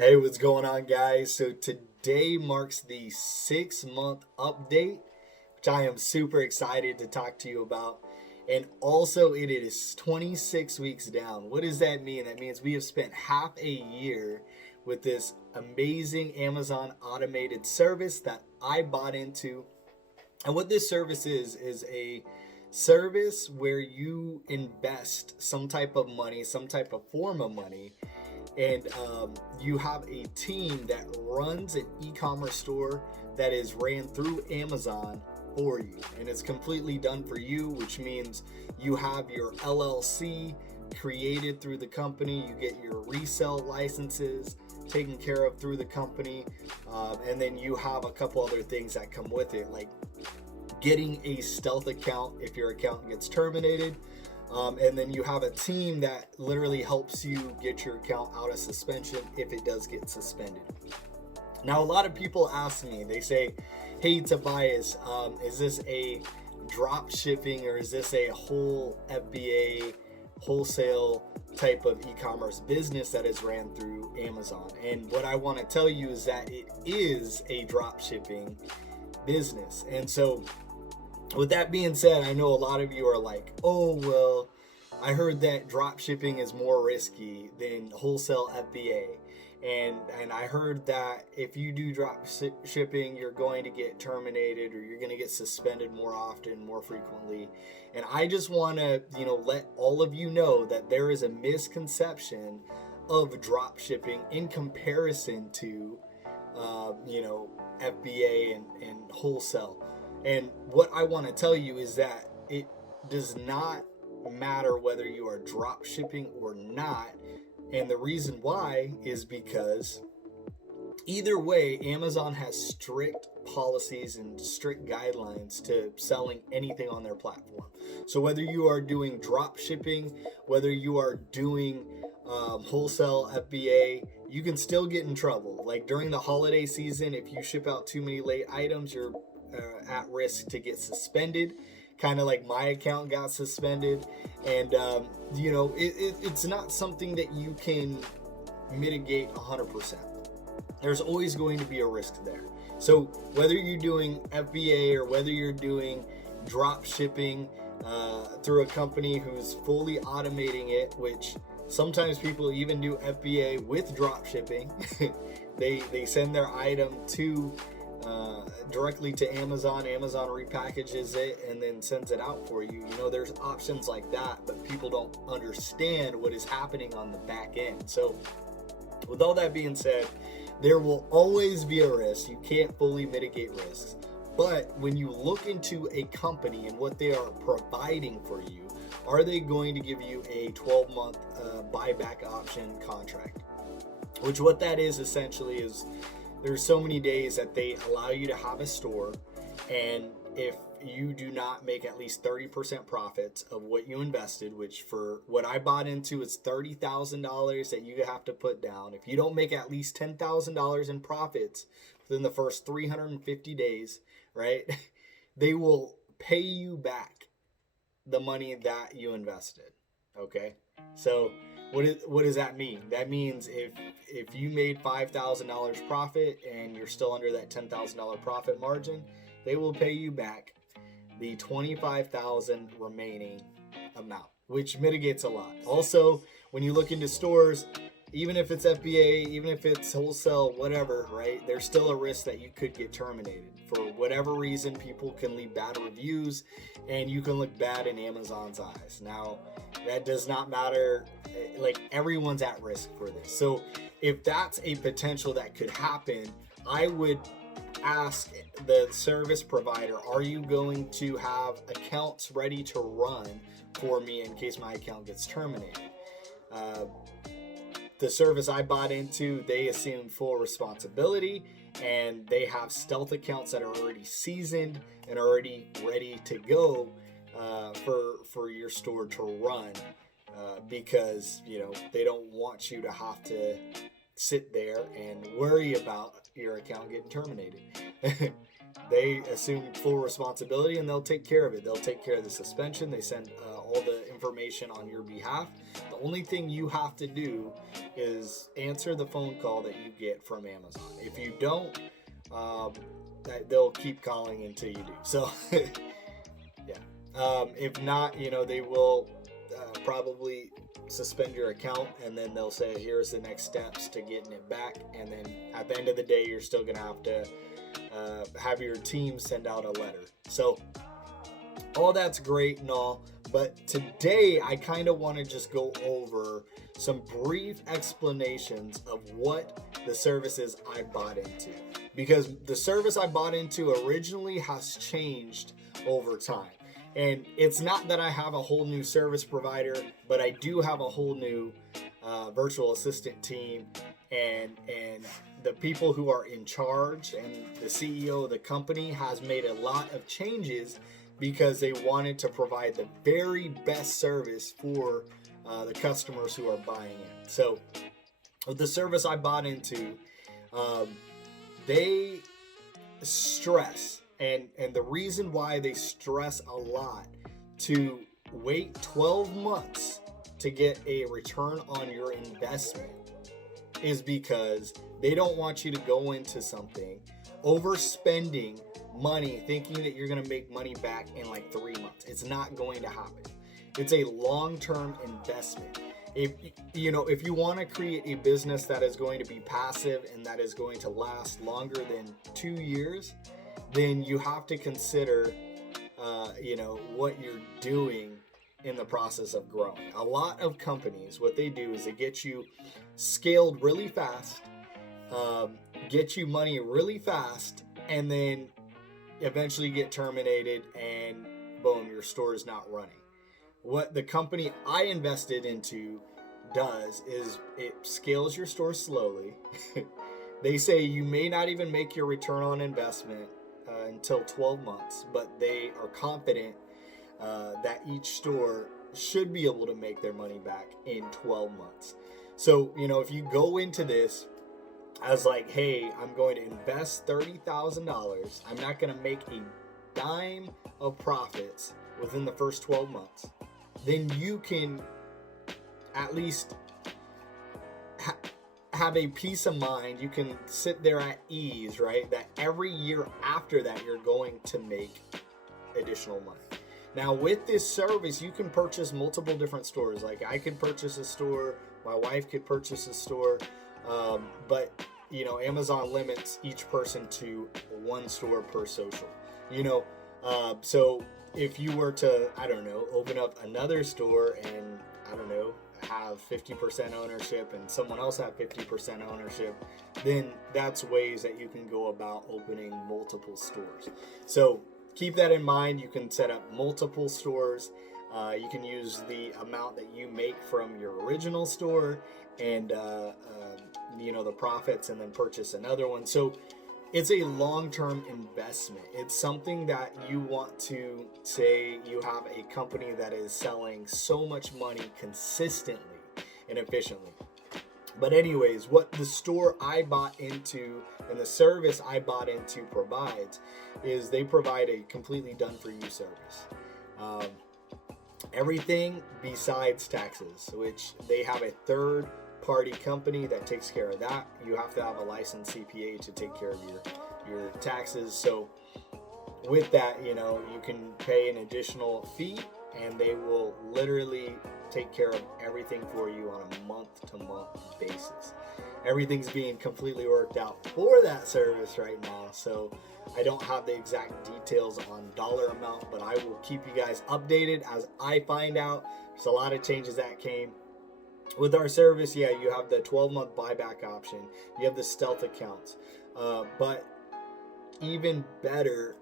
Hey, what's going on, guys? So today marks the 6 month update, which I am super excited to talk to you about. And also, it is 26 weeks down. What does that mean? That means we have spent half a year with this amazing Amazon automated service that I bought into. And what this service is a service where you invest some type of money, some type of form of money, and you have a team that runs an e-commerce store that is ran through Amazon for you, and it's completely done for you, which means you have your LLC created through the company, you get your resale licenses taken care of through the company, and then you have a couple other things that come with it, like getting a stealth account if your account gets terminated. And then you have a team that literally helps you get your account out of suspension if it does get suspended. Now, a lot of people ask me, they say, hey, Tobias, is this a drop shipping or is this a whole FBA wholesale type of e-commerce business that is ran through Amazon? And what I want to tell you is that it is a drop shipping business. And so with that being said, I know a lot of you are like, oh, well, I heard that drop shipping is more risky than wholesale FBA. And I heard that if you do drop shipping, you're going to get terminated or you're going to get suspended more often, more frequently. And I just want to, let all of you know that there is a misconception of drop shipping in comparison to, FBA and wholesale. And what I want to tell you is that it does not matter whether you are drop shipping or not. And the reason why is because either way, Amazon has strict policies and strict guidelines to selling anything on their platform. So whether you are doing drop shipping, whether you are doing wholesale FBA, you can still get in trouble. Like during the holiday season, if you ship out too many late items, you're at risk to get suspended, kind of like my account got suspended. And it's not something that you can mitigate 100%. There's always going to be a risk there. So whether you're doing FBA or whether you're doing drop shipping through a company who's fully automating it, which sometimes people even do FBA with drop shipping, they send their item to directly to Amazon. Amazon repackages it and then sends it out for you. There's options like that, but people don't understand what is happening on the back end. So with all that being said, there will always be a risk. You can't fully mitigate risks. But when you look into a company and what they are providing for you, are they going to give you a 12-month buyback option contract? Which what that is essentially is there's so many days that they allow you to have a store, and if you do not make at least 30% profits of what you invested, which for what I bought into is $30,000 that you have to put down. If you don't make at least $10,000 in profits within the first 350 days, right, they will pay you back the money that you invested. Okay, so what does that mean? That means if you made $5,000 profit and you're still under that $10,000 profit margin, they will pay you back the $25,000 remaining amount, which mitigates a lot. Also, when you look into stores, even if it's FBA, even if it's wholesale, whatever, right, there's still a risk that you could get terminated. For whatever reason, people can leave bad reviews and you can look bad in Amazon's eyes. Now, that does not matter. Like, everyone's at risk for this. So if that's a potential that could happen, I would ask the service provider, are you going to have accounts ready to run for me in case my account gets terminated? The service I bought into, they assume full responsibility, and they have stealth accounts that are already seasoned and already ready to go for your store to run, because they don't want you to have to sit there and worry about your account getting terminated. they assume full responsibility and they'll take care of it. They'll take care of the suspension. They send all the information on your behalf. The only thing you have to do is answer the phone call that you get from Amazon. If you don't, they'll keep calling until you do. So, yeah. If not, they will probably suspend your account, and then they'll say, here's the next steps to getting it back. And then at the end of the day, you're still going to have to have your team send out a letter. So all that's great and all, but today I kind of want to just go over some brief explanations of what the services I bought into, because the service I bought into originally has changed over time. And it's not that I have a whole new service provider, but I do have a whole new virtual assistant team, and the people who are in charge and the CEO of the company has made a lot of changes because they wanted to provide the very best service for the customers who are buying it. So the service I bought into, they stress, and the reason why they stress a lot to wait 12 months to get a return on your investment is because they don't want you to go into something overspending money thinking that you're going to make money back in like 3 months. It's not going to happen. It's a long-term investment. If you want to create a business that is going to be passive and that is going to last longer than 2 years, then you have to consider what you're doing in the process of growing. A lot of companies, what they do is they get you scaled really fast, get you money really fast, and then eventually get terminated, and boom, your store is not running. What the company I invested into does is it scales your store slowly. They say you may not even make your return on investment until 12 months, but they are confident that each store should be able to make their money back in 12 months. So, if you go into this as like, hey, I'm going to invest $30,000, I'm not going to make a dime of profits within the first 12 months, then you can at least have a peace of mind. You can sit there at ease, right? That every year after that, you're going to make additional money. Now, with this service, you can purchase multiple different stores. Like I could purchase a store, my wife could purchase a store, but Amazon limits each person to one store per social. So if you were to, open up another store and have 50% ownership and someone else have 50% ownership, then that's ways that you can go about opening multiple stores. So keep that in mind. You can set up multiple stores. You can use the amount that you make from your original store and the profits, and then purchase another one. So it's a long-term investment. It's something that you want to say you have a company that is selling so much money consistently and efficiently. But anyways, what the store I bought into and the service I bought into provides is they provide a completely done-for-you service. Everything besides taxes, which they have a third-party company that takes care of that. You have to have a licensed CPA to take care of your taxes. So with that, you can pay an additional fee, and they will literally take care of everything for you on a month-to-month basis. Everything's being completely worked out for that service right now, so I don't have the exact details on dollar amount, but I will keep you guys updated as I find out. There's a lot of changes that came with our service. Yeah, you have the 12-month buyback option. You have the stealth accounts, but even better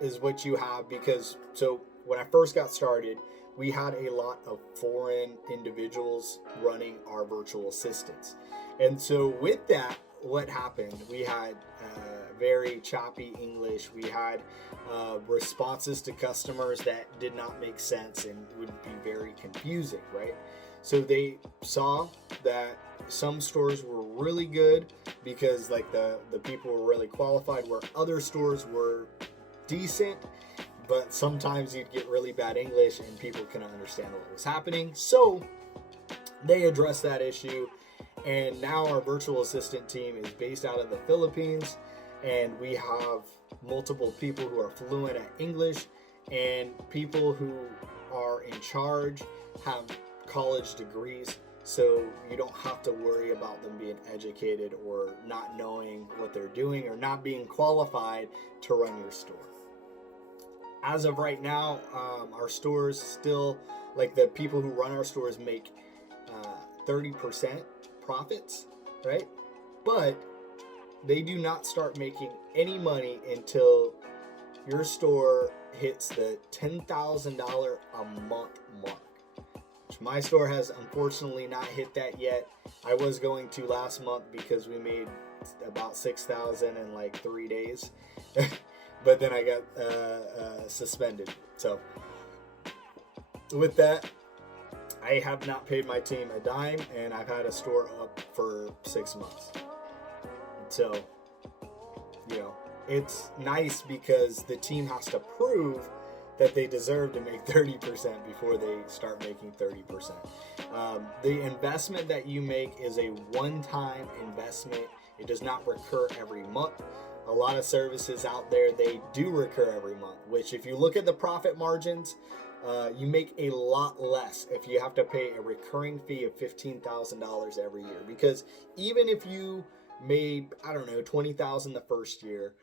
is what you have, because so when I first got started, we had a lot of foreign individuals running our virtual assistants. And so with that, what happened? We had very choppy English. We had responses to customers that did not make sense and would be very confusing, right? So they saw that some stores were really good because like the people were really qualified, where other stores were decent, but sometimes you'd get really bad English and people couldn't understand what was happening. So they addressed that issue, and now our virtual assistant team is based out of the Philippines, and we have multiple people who are fluent at English, and people who are in charge have college degrees, so you don't have to worry about them being educated or not knowing what they're doing or not being qualified to run your store. As of right now, our stores still, like the people who run our stores make 30% profits, right? But they do not start making any money until your store hits the $10,000 a month mark, which my store has unfortunately not hit that yet. I was going to last month because we made about $6,000 in like 3 days, but then I got suspended. So with that, I have not paid my team a dime, and I've had a store up for 6 months. So, you know, it's nice because the team has to prove that they deserve to make 30% before they start making 30%. The investment that you make is a one-time investment. It does not recur every month. A lot of services out there, they do recur every month, which if you look at the profit margins, you make a lot less if you have to pay a recurring fee of $15,000 every year. Because even if you made, I don't know, $20,000 the first year,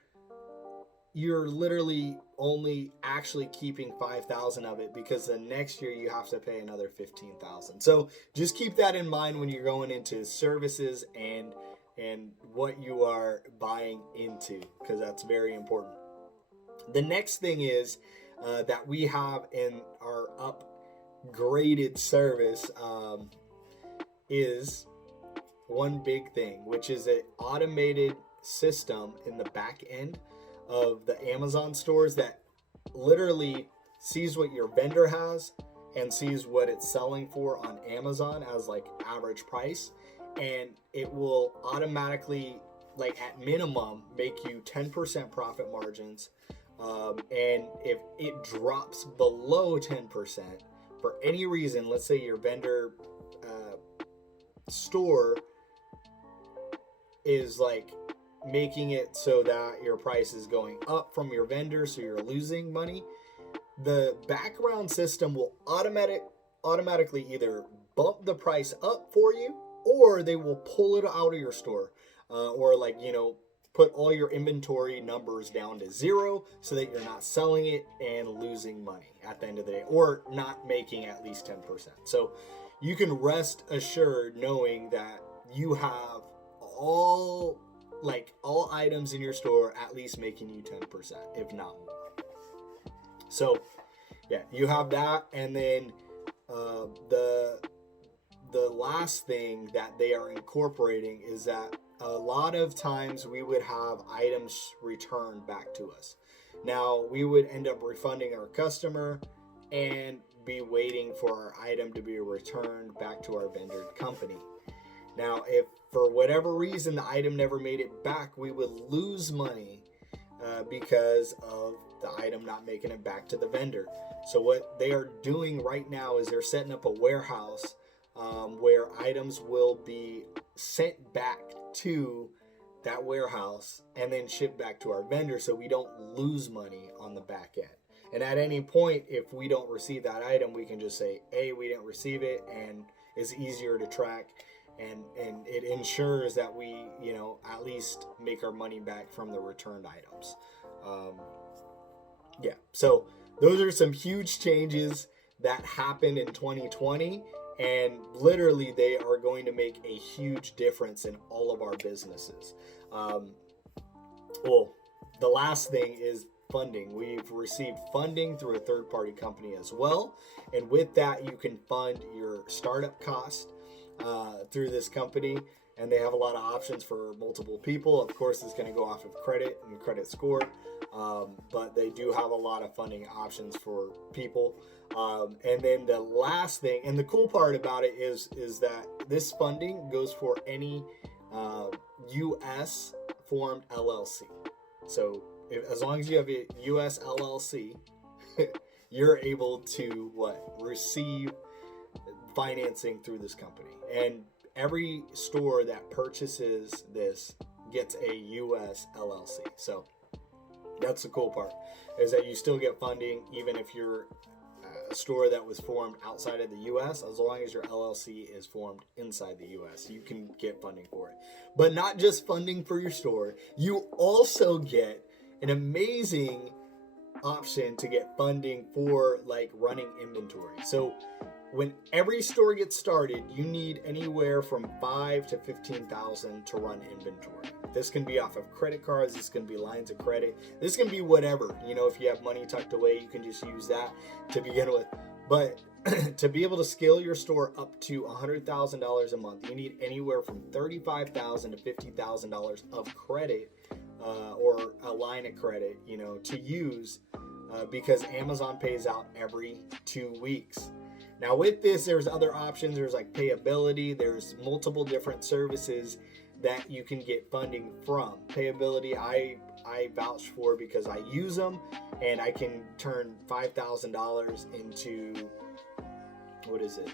you're literally only actually keeping $5,000 of it, because the next year you have to pay another $15,000. So just keep that in mind when you're going into services and what you are buying into, because that's very important. The next thing is that we have in our upgraded service is one big thing, which is an automated system in the back end of the Amazon stores that literally sees what your vendor has and sees what it's selling for on Amazon as like average price, and it will automatically, like at minimum, make you 10% profit margins. And if it drops below 10% for any reason, let's say your vendor store is like making it so that your price is going up from your vendor, so you're losing money, the background system will automatically either bump the price up for you, or they will pull it out of your store, or like, you know, put all your inventory numbers down to 0 so that you're not selling it and losing money at the end of the day, or not making at least 10%. So you can rest assured knowing that you have all items in your store at least making you 10%, if not more. So yeah, you have that. And then the last thing that they are incorporating is that a lot of times we would have items returned back to us. Now, we would end up refunding our customer and be waiting for our item to be returned back to our vendor company. Now, if for whatever reason the item never made it back, we would lose money because of the item not making it back to the vendor. So what they are doing right now is they're setting up a warehouse where items will be sent back to that warehouse and then shipped back to our vendor, so we don't lose money on the back end. And at any point, if we don't receive that item, we can just say, hey, we didn't receive it, and it's easier to track, and it ensures that we, you know, at least make our money back from the returned items. Yeah, so those are some huge changes that happened in 2020, and literally they are going to make a huge difference in all of our businesses. Well, the last thing is funding. We've received funding through a third-party company as well, and with that you can fund your startup cost through this company, and they have a lot of options for multiple people. Of course, it's going to go off of credit and credit score, but they do have a lot of funding options for people. And then the last thing, and the cool part about it is that this funding goes for any U.S. formed LLC. So as long as you have a U.S. LLC, you're able to receive financing through this company. And every store that purchases this gets a U.S. LLC. So that's the cool part, is that you still get funding even if you're a store that was formed outside of the U.S. As long as your LLC is formed inside the U.S., you can get funding for it. But not just funding for your store, you also get an amazing option to get funding for running inventory. So when every store gets started, you need anywhere from $5,000 to $15,000 to run inventory. This can be off of credit cards. This can be lines of credit. This can be whatever. If you have money tucked away, you can just use that to begin with. But to be able to scale your store up to $100,000 a month, you need anywhere from $35,000 to $50,000 of credit or a line of credit, to use because Amazon pays out every 2 weeks. Now with this, there's other options. There's Payability. There's multiple different services that you can get funding from. Payability, I vouch for because I use them, and I can turn $5,000 into,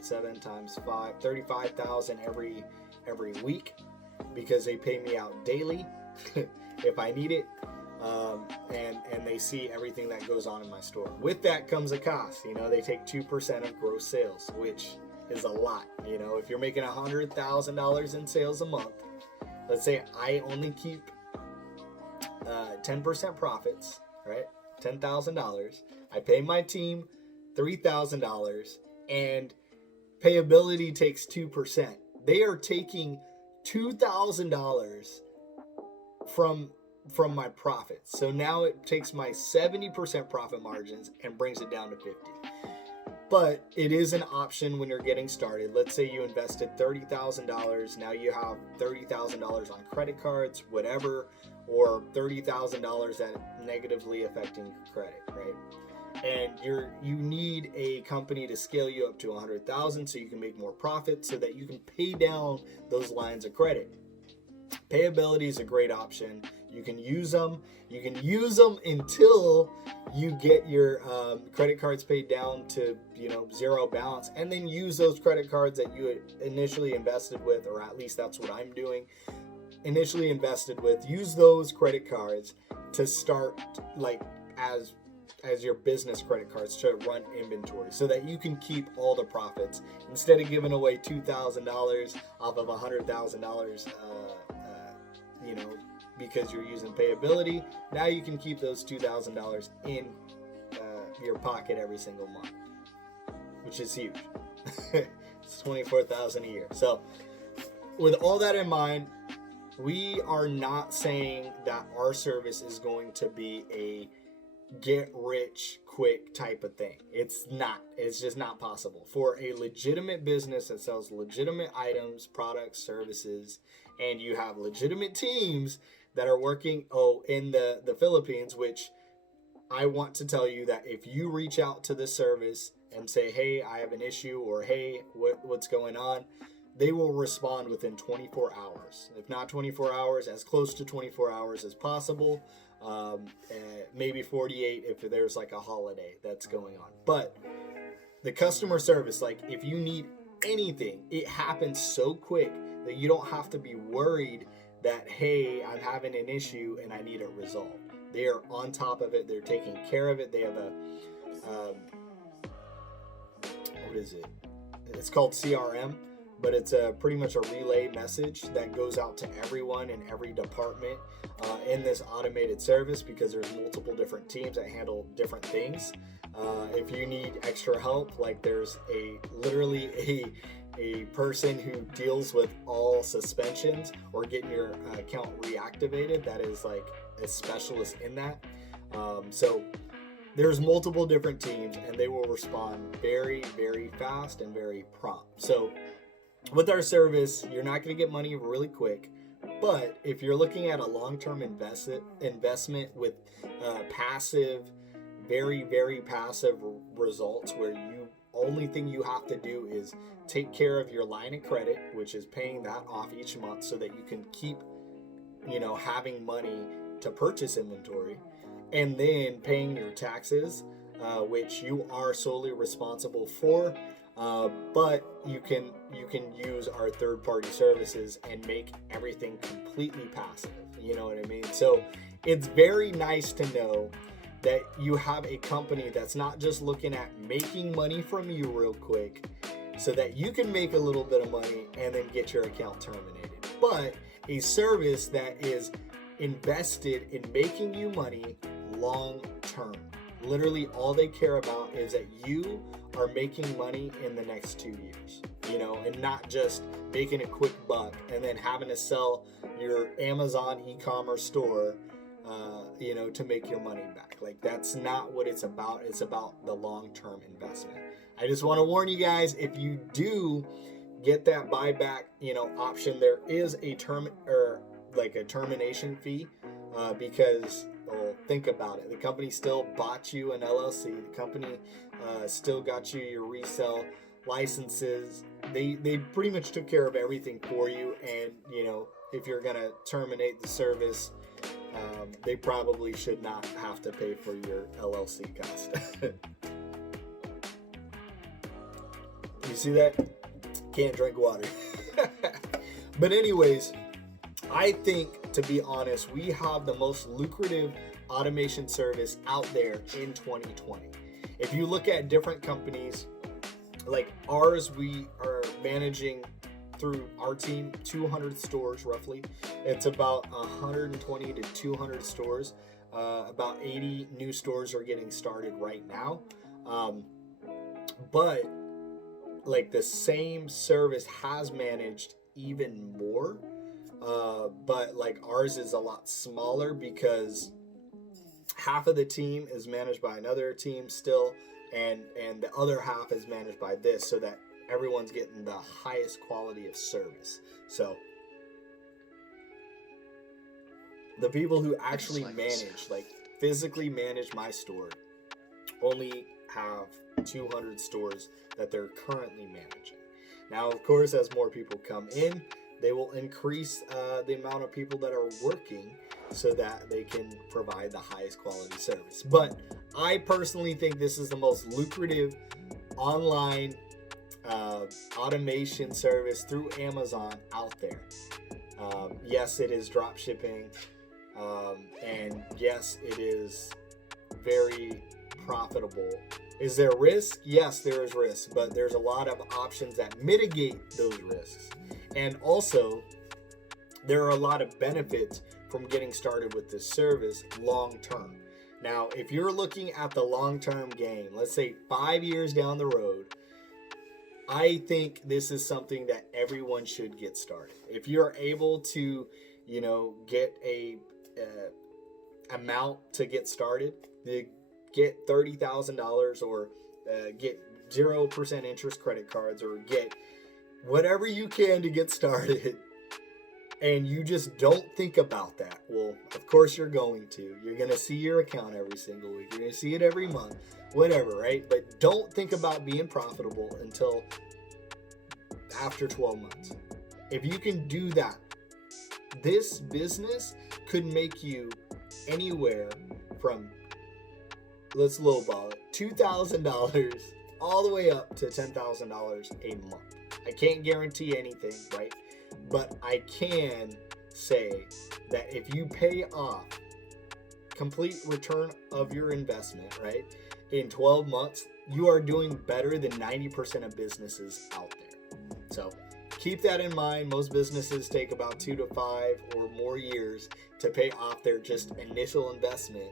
7 times 5, 35,000 every week, because they pay me out daily if I need it. And they see everything that goes on in my store. With that comes a cost. They take 2% of gross sales, which is a lot. If you're making $100,000 in sales a month, let's say I only keep 10% profits, right? $10,000. I pay my team $3,000, and Payability takes 2%. They are taking $2,000 from my profits. So now it takes my 70% profit margins and brings it down to 50. But it is an option when you're getting started. Let's say you invested $30,000. Now you have $30,000 on credit cards, whatever, or $30,000 that negatively affecting your credit, right? And you need a company to scale you up to 100,000 so you can make more profit, so that you can pay down those lines of credit. Payability is a great option. You can use them. You can use them until you get your credit cards paid down to zero balance, and then use those credit cards that you initially invested with, or at least that's what I'm doing. Initially invested with, use those credit cards to start as your business credit cards to run inventory, so that you can keep all the profits instead of giving away $2,000 off of $100,000. Because you're using Payability. Now you can keep those $2,000 in your pocket every single month, which is huge. It's $24,000 a year. So with all that in mind, we are not saying that our service is going to be a get rich quick type of thing. It's not. It's just not possible. For a legitimate business that sells legitimate items, products, services, and you have legitimate teams that are working in the Philippines, which I want to tell you that if you reach out to the service and say, hey, I have an issue, or hey, what's going on, they will respond within 24 hours. If not 24 hours, as close to 24 hours as possible. Maybe 48 if there's a holiday that's going on. But the customer service, if you need anything, it happens so quick that you don't have to be worried that, hey, I'm having an issue and I need it resolved. They are on top of it. They're taking care of it. They have a, what is it? It's called CRM, but it's pretty much a relay message that goes out to everyone in every department in this automated service, because there's multiple different teams that handle different things. If you need extra help, there's literally a person who deals with all suspensions or getting your account reactivated, that is a specialist in that. So there's multiple different teams, and they will respond very, very fast and very prompt. So with our service, you're not going to get money really quick, But if you're looking at a long-term investment with passive, very, very passive results where you only thing you have to do is take care of your line of credit, which is paying that off each month so that you can keep, having money to purchase inventory, and then paying your taxes, which you are solely responsible for. But you can use our third party services and make everything completely passive. You know what I mean? So it's very nice to know that you have a company that's not just looking at making money from you real quick so that you can make a little bit of money and then get your account terminated, but a service that is invested in making you money long term. Literally all they care about is that you are making money in the next 2 years, and not just making a quick buck and then having to sell your Amazon e-commerce store, to make your money back. Like, that's not what it's about. It's about the long-term investment. I just want to warn you guys, if you do get that buyback, option, there is a termination fee, because, well, think about it. The company still bought you an LLC. The company still got you your resale licenses. They pretty much took care of everything for you. And, if you're going to terminate the service, they probably should not have to pay for your LLC cost. You see that? Can't drink water. But anyways, I think, to be honest, we have the most lucrative automation service out there in 2020. If you look at different companies, like ours, we are managing through our team 200 stores roughly. It's about 120 to 200 stores. About 80 new stores are getting started right now. But like, the same service has managed even more. But like, ours is a lot smaller because half of the team is managed by another team still, and the other half is managed by this, so that everyone's getting the highest quality of service. So the people who actually physically manage my store only have 200 stores that they're currently managing. Now, of course, as more people come in, they will increase the amount of people that are working so that they can provide the highest quality service. But I personally think this is the most lucrative online automation service through Amazon out there. Yes, it is drop shipping, and yes, it is very profitable. Is there risk? Yes, there is risk, but there's a lot of options that mitigate those risks. And also, there are a lot of benefits from getting started with this service long term. Now, if you're looking at the long term game, let's say 5 years down the road, I think this is something that everyone should get started. If you're able to, get a amount to get started, get $30,000, or get 0% interest credit cards, or get whatever you can to get started, and you just don't think about that, well, of course you're going to. You're going to see your account every single week. You're going to see it every month, whatever, right? But don't think about being profitable until after 12 months. If you can do that, this business could make you anywhere from, let's lowball it, $2,000 all the way up to $10,000 a month. I can't guarantee anything, right? But I can say that if you pay off complete return of your investment, right, in 12 months, you are doing better than 90% of businesses out there. So keep that in mind. Most businesses take about 2 to 5 or more years to pay off their just initial investment,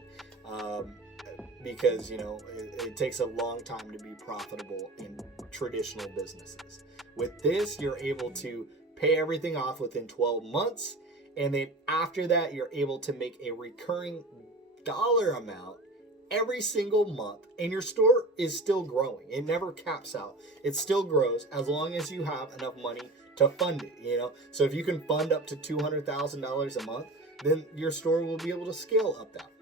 because it takes a long time to be profitable in traditional businesses. With this, you're able to pay everything off within 12 months, and then after that, you're able to make a recurring dollar amount every single month, and your store is still growing. It never caps out. It still grows as long as you have enough money to fund it, you know. So if you can fund up to $200,000 a month, then your store will be able to scale up that much.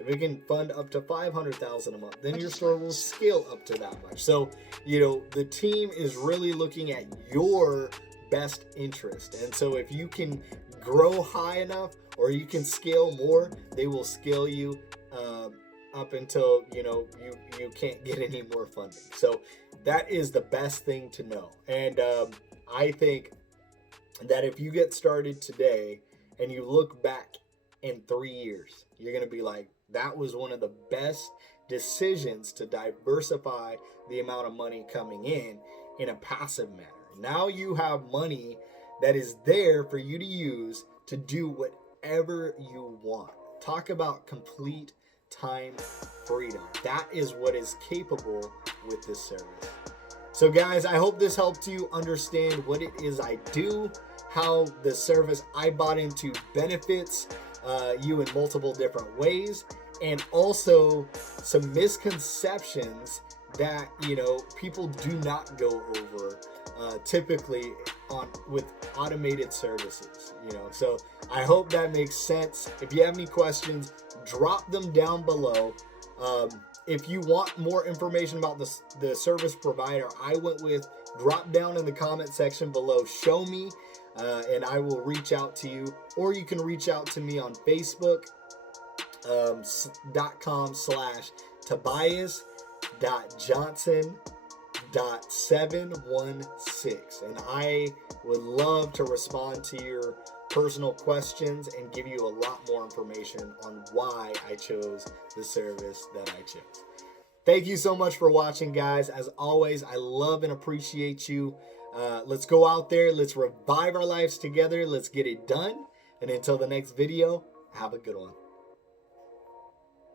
If it can fund up to $500,000 a month, then your store will scale up to that much. So, you know, the team is really looking at your best interest. And so if you can grow high enough or you can scale more, they will scale you up until, you know, you can't get any more funding. So that is the best thing to know. And I think that if you get started today and you look back in 3 years, you're going to be like, that was one of the best decisions to diversify the amount of money coming in a passive manner. Now you have money that is there for you to use to do whatever you want. Talk about complete time freedom. That is what is capable with this service. So guys, I hope this helped you understand what it is I do, how the service I bought into benefits you in multiple different ways, and also some misconceptions that, you know, people do not go over typically with automated services, you know. So I hope that makes sense. If you have any questions, drop them down below. If you want more information about the service provider I went with, drop down in the comment section below, show me, and I will reach out to you. Or you can reach out to me on Facebook, .com/Tobias.Johnson.716, and I would love to respond to your personal questions and give you a lot more information on why I chose the service that I chose. Thank you so much for watching, guys. As always, I love and appreciate you. Let's go out there. Let's revive our lives together. Let's get it done. And until the next video, have a good one.